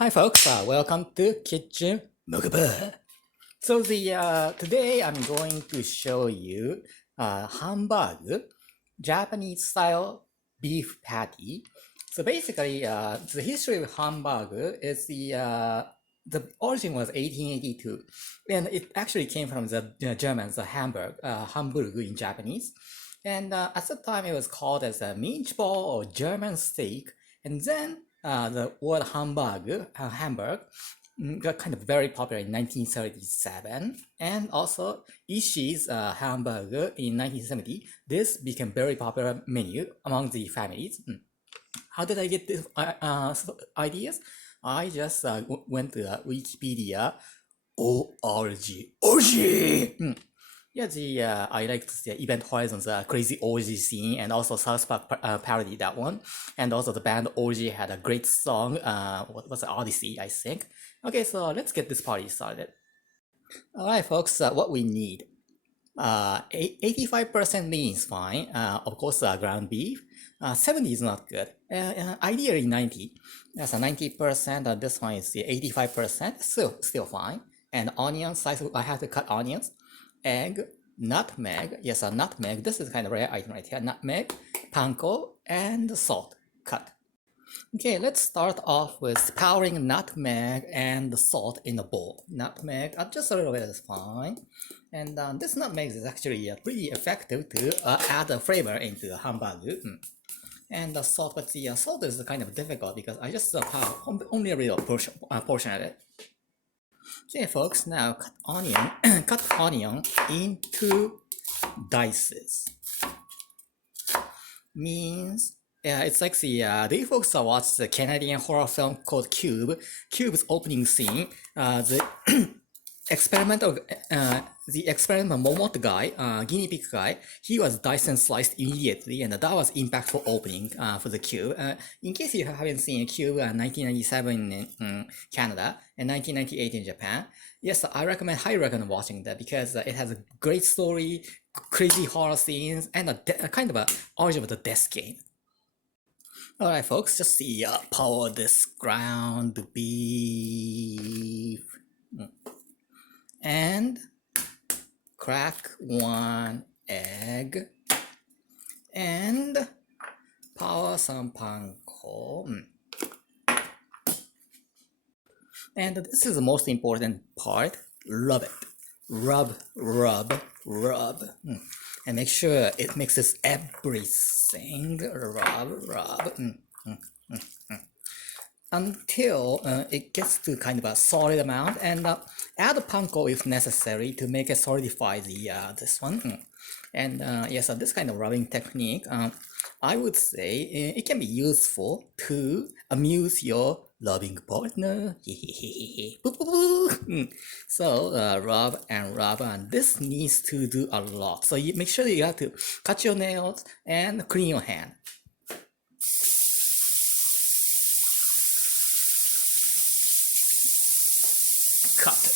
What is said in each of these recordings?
Hi folks, welcome to Kitchen Makabure. So today I'm going to show you Hambaagu, Japanese style beef patty. So basically, the history of Hambaagu is the origin was 1882, and it actually came from the Germans, the Hamburg in Japanese. And at the time, it was called as a Minchball or German steak, and then the word Hamburg got kind of very popular in 1937, and also Ishii's hamburger in 1970. This became very popular menu among the families. How did I get these ideas? I just went to Wikipedia. Orgy. Yeah, I liked the Event Horizon's crazy orgy scene, and also Southpark parody that one. And also the band Orgy had a great song, what was it, Odyssey, I think. Okay, so let's get this party started. Alright folks, what we need. 85% lean is fine, of course ground beef. 70 is not good, ideally 90. That's a 90%, this one is the 85%, still fine. And onions, I have to cut onions. Egg, nutmeg, yes, a nutmeg, this is kind of rare item right here, nutmeg, panko, and salt, cut. Okay, let's start off with powering nutmeg and the salt in a bowl. Nutmeg, just a little bit is fine. And this nutmeg is actually pretty effective to add a flavor into the Hambaagu. And the salt, but the salt is kind of difficult because I just power only a little portion of it. Okay folks, now cut onion into dices. Means, it's like do you folks watch the Canadian horror film called Cube? Cube's opening scene, the experimental Momo guy, guinea pig guy, he was diced and sliced immediately, and that was impactful opening for the Cube. In case you haven't seen Cube, 1997 in Canada and 1998 in Japan, yes, I highly recommend watching that because it has a great story, crazy horror scenes, and a kind of a origin of the death game. Alright folks, just see power this ground beef. And crack one egg and power some panko. And this is the most important part. Rub it. Rub. And make sure it mixes everything. Rub. Until it gets to kind of a solid amount, and add panko if necessary to make it solidify the this one. And yes, this kind of rubbing technique, I would say it can be useful to amuse your loving partner. So rub, and this needs to do a lot. So you make sure you have to cut your nails and clean your hand. Cut.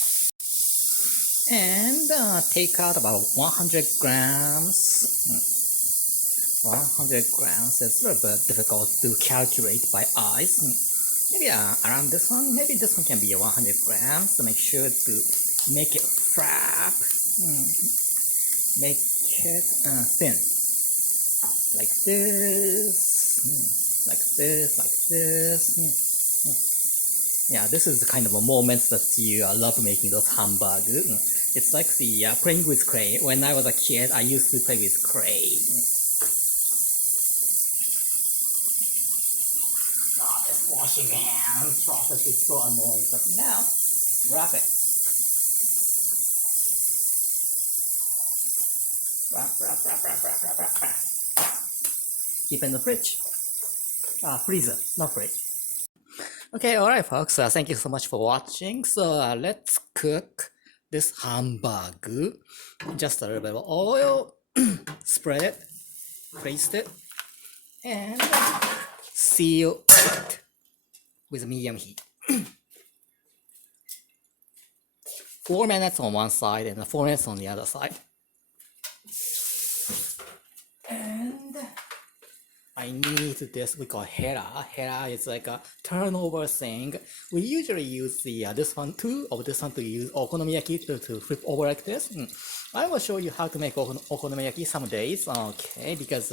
And take out about 100 grams. 100 grams is a little bit difficult to calculate by eyes. Maybe around this one, maybe this one can be 100 grams. So make sure to make it frap. Make it thin. Like this. Like this. Yeah, this is the kind of a moment that you love making those Hambaagu. It's like the playing with clay. When I was a kid, I used to play with clay. This washing hands process is so annoying, but now, wrap it. Wrap. Keep in the fridge. Freezer, not fridge. Okay, alright folks, thank you so much for watching. So let's cook this Hambaagu. Just a little bit of oil, spread it, baste it, and seal it with medium heat. 4 minutes on one side and 4 minutes on the other side. And I need this we call hera. Hera is like a turnover thing. We usually use this one too, or this one to use okonomiyaki to flip over like this. I will show you how to make okonomiyaki some days, okay, because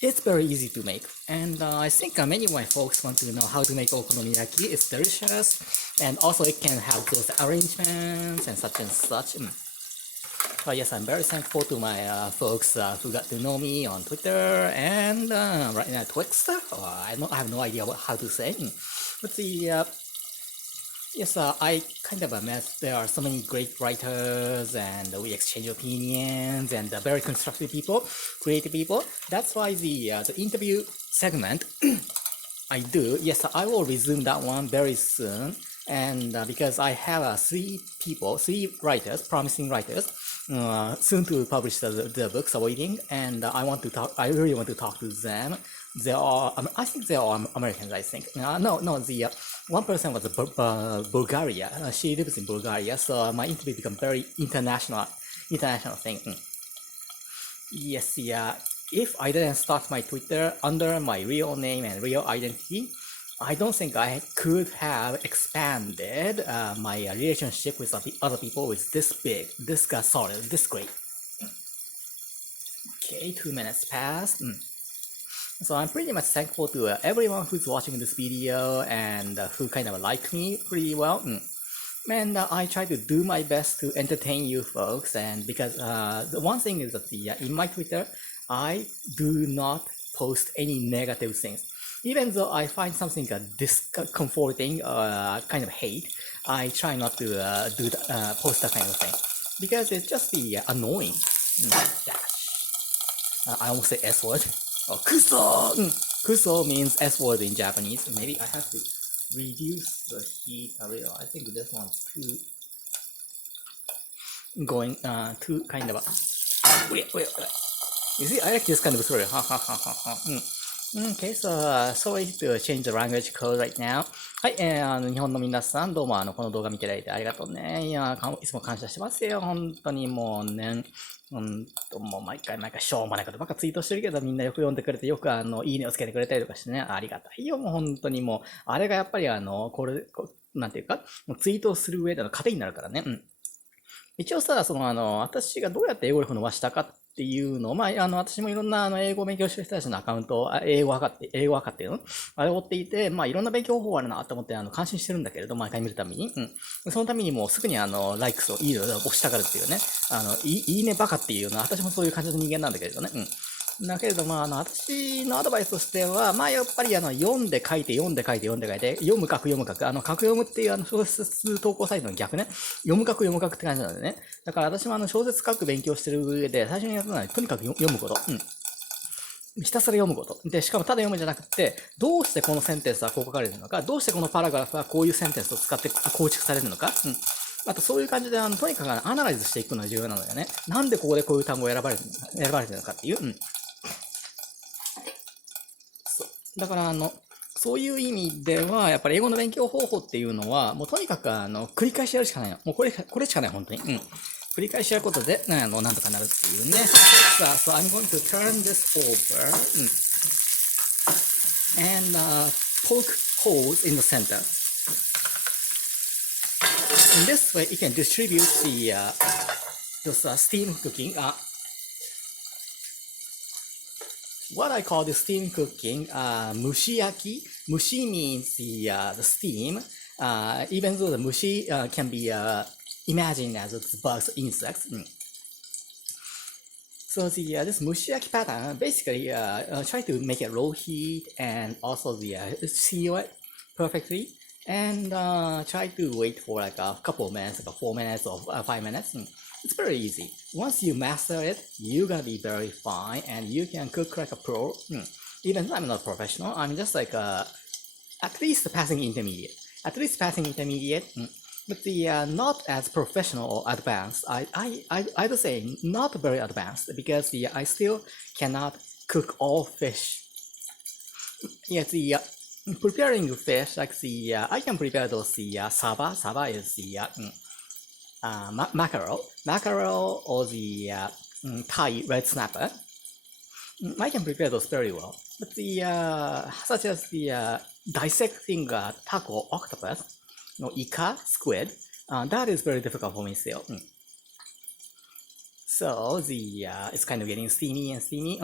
it's very easy to make. And I think many of my folks want to know how to make okonomiyaki. It's delicious, and also it can have those arrangements and such. But yes, I'm very thankful to my folks who got to know me on Twitter and right now Twixter. I have no idea how to say. But yes, I kind of met there are so many great writers and we exchange opinions and very constructive people, creative people. That's why the interview segment I do. Yes, I will resume that one very soon. And because I have three writers, promising writers, soon to publish the books awaiting, and I really want to talk to them. I think they are Americans, I think. The one person was Bulgaria. She lives in Bulgaria, so my interview become very international thing. Yes, if I didn't start my Twitter under my real name and real identity, I don't think I could have expanded my relationship with other people with this big, this solid, this great. Okay, 2 minutes passed. So I'm pretty much thankful to everyone who's watching this video and who kind of like me pretty well. And I try to do my best to entertain you folks. And because the one thing is that in my Twitter, I do not post any negative things. Even though I find something discomforting, kind of hate, I try not to post that kind of thing because it's just annoying. I almost say S word. Oh, Kuso! Kuso means S word in Japanese. Maybe I have to reduce the heat a little. I think this one's too kind of wait. You see, I like this kind of story. Okay, so sorry to change the language code right now. はい、日本の皆さん、どうもこの動画見ていただいてありがとうね。いつも感謝してますよ。本当にもうね。もう毎回しょうもないことばっかツイートしてるけど、みんなよく読んでくれて、よくいいねをつけてくれたりとかしてね、ありがたいよ。もう本当にもう、あれがやっぱりなんていうか、ツイートをする上での糧になるからね。一応さ、私がどうやって英語力伸ばしたかっていうのを、私もいろんな英語を勉強してる人たちのアカウント、英語わかっていうのあれを追っていて、いろんな勉強方法あるなと思って感心してるんだけれど、毎回見るために。そのためにもうすぐにlikes をいいのを押したがるっていうね。いいねバカっていうのは、私もそういう感じの人間なんだけれどね。だけれども、私のアドバイスとしては、やっぱり読んで書いて、読む書く、書く読むっていう小説投稿サイトの逆ね。読む書くって感じなんでね。だから私も小説書く勉強してる上で、最初にやったのはとにかく読むこと。ひたすら読むこと。で、しかもただ読むんじゃなくて、どうしてこのセンテンスはこう書かれるのか、どうしてこのパラグラフはこういうセンテンスを使って構築されるのか。あとそういう感じで、とにかくアナライズしていくのが重要なのよね。なんでここでこういう単語を選ばれてるのかっていう。だから、そういう意味では、やっぱり英語の勉強方法っていうのは、もうとにかく、繰り返しやるしかないの。もうこれしかない、本当に。繰り返しやることで、なんとかなるっていうね。So I'm going to turn this over and poke holes in the center. In this way, you can distribute those steam cooking. What I call the steam cooking, Mushiyaki. Mushi means the steam. Even though the mushi can be imagined as bugs, insects. So this Mushiyaki pattern basically try to make it low heat and also seal it perfectly. And try to wait for like a couple of minutes, like 4 minutes or 5 minutes. It's very easy. Once you master it, you're gonna be very fine and you can cook like a pro. Even though I'm not a professional, I'm just like at least passing intermediate. But not as professional or advanced. I would say not very advanced because I still cannot cook all fish. Preparing fish, like I can prepare those saba. Saba is mackerel or the Thai red snapper. I can prepare those very well. But such as the dissecting taco, octopus, ika, squid, that is very difficult for me still. So it's kind of getting steamy and steamy.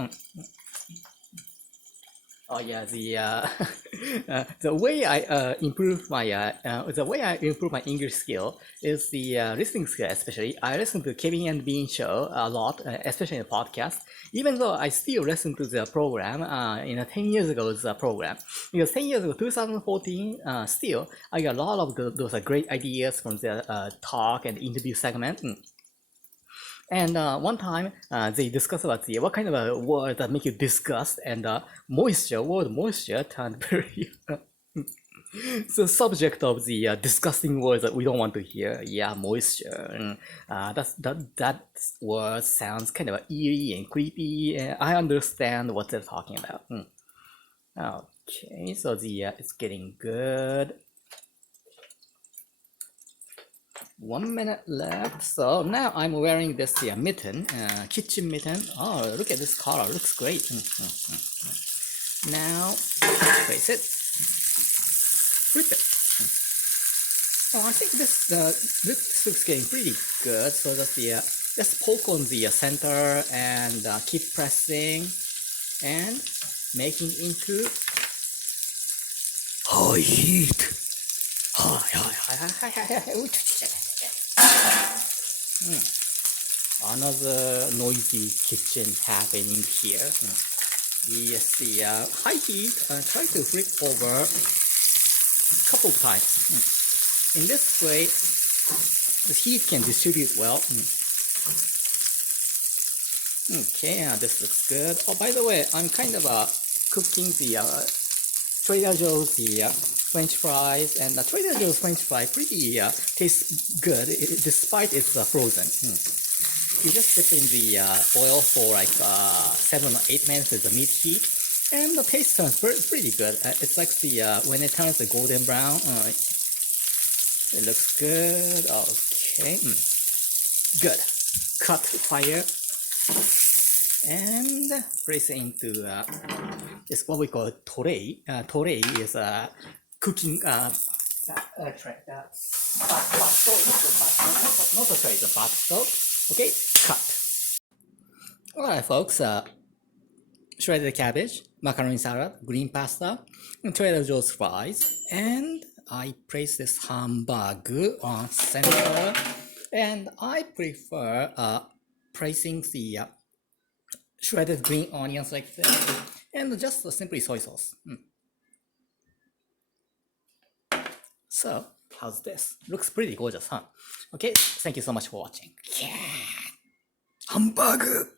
Oh yeah, the way I improve my English skill is the listening skill. Especially, I listen to Kevin and Bean show a lot, especially in the podcast. Even though I still listen to the program, 10 years ago's program, because 10 years ago, 2014, still I got a lot of those great ideas from the talk and interview segment. And one time they discussed about what kind of a word that make you disgust, and word moisture turned very the subject of the disgusting words that we don't want to hear. Yeah, moisture. That word sounds kind of eerie and creepy. I understand what they're talking about. Okay, so it's getting good. 1 minute left. So now I'm wearing this mitten, kitchen mitten. Oh, look at this color. Looks great. Now place it. Flip it. Oh, I think this looks getting pretty good. So that's just poke on the center and keep pressing and making into high heat. Another noisy kitchen happening here. Yes, the high heat, try to flip over a couple of times. In this way, the heat can distribute well. Okay, this looks good. Oh, by the way, I'm kind of cooking the Trader Joe's French fries, and Trader Joe's French fry pretty tastes good despite it's frozen. You just dip in the oil for like 7 or 8 minutes with the meat heat, and the taste turns pretty good. It's like when it turns the golden brown, it looks good. Okay, good. Cut fire and place it into it's what we call a tray. Tray is a cooking tray. Not a tray, it's a bath stove. Okay, cut. Alright, folks. Shredded cabbage, macaroni salad, green pasta, and Trader Joe's fries, and I place this Hambaagu on center, and I prefer placing the shredded green onions like this, and just simply soy sauce. So, how's this? Looks pretty gorgeous, huh? Okay, thank you so much for watching. Yeah. Hambaagu!